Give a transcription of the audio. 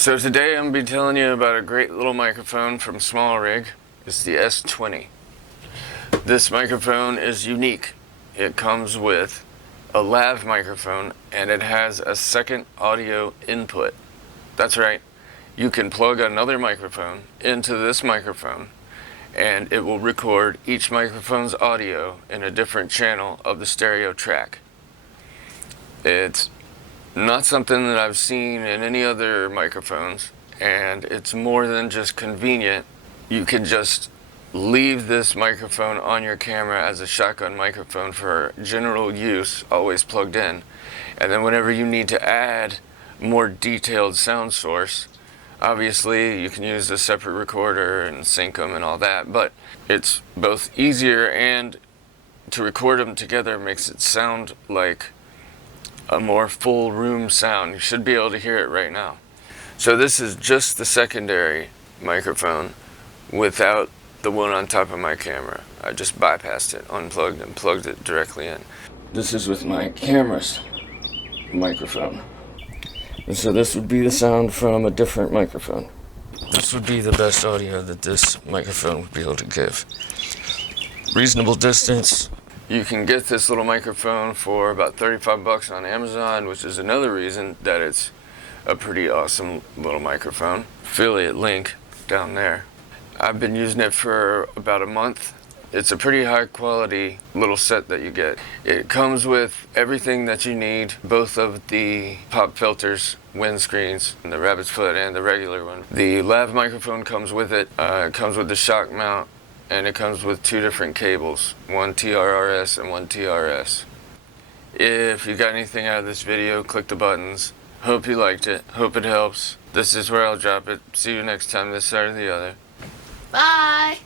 So today I'm going to be telling you about a great little microphone from Smallrig. It's the S20. This microphone is unique. It comes with a lav microphone and it has a second audio input. That's right. You can plug another microphone into this microphone and it will record each microphone's audio in a different channel of the stereo track. It's not something that I've seen in any other microphones, and it's more than just convenient. You can just leave this microphone on your camera as a shotgun microphone for general use, always plugged in, and then whenever you need to add more detailed sound source, obviously you can use a separate recorder and sync them and all that, but it's both easier and to record them together makes it sound like a more full room sound. You should be able to hear it right now. So this is just the secondary microphone without the one on top of my camera. I just bypassed it, unplugged and plugged it directly in. This is with my camera's microphone. And so this would be the sound from a different microphone. This would be the best audio that this microphone would be able to give. Reasonable distance. You can get this little microphone for about 35 bucks on Amazon, which is another reason that it's a pretty awesome little microphone. Affiliate link down there. I've been using it for about a month. It's a pretty high quality little set that you get. It comes with everything that you need, both of the pop filters, windscreens, and the rabbit's foot and the regular one. The lav microphone comes with it. It comes with the shock mount. And it comes with two different cables, one TRRS and one TRS. If you got anything out of this video, click the buttons. Hope you liked it. Hope it helps. This is where I'll drop it. See you next time, this side or the other. Bye!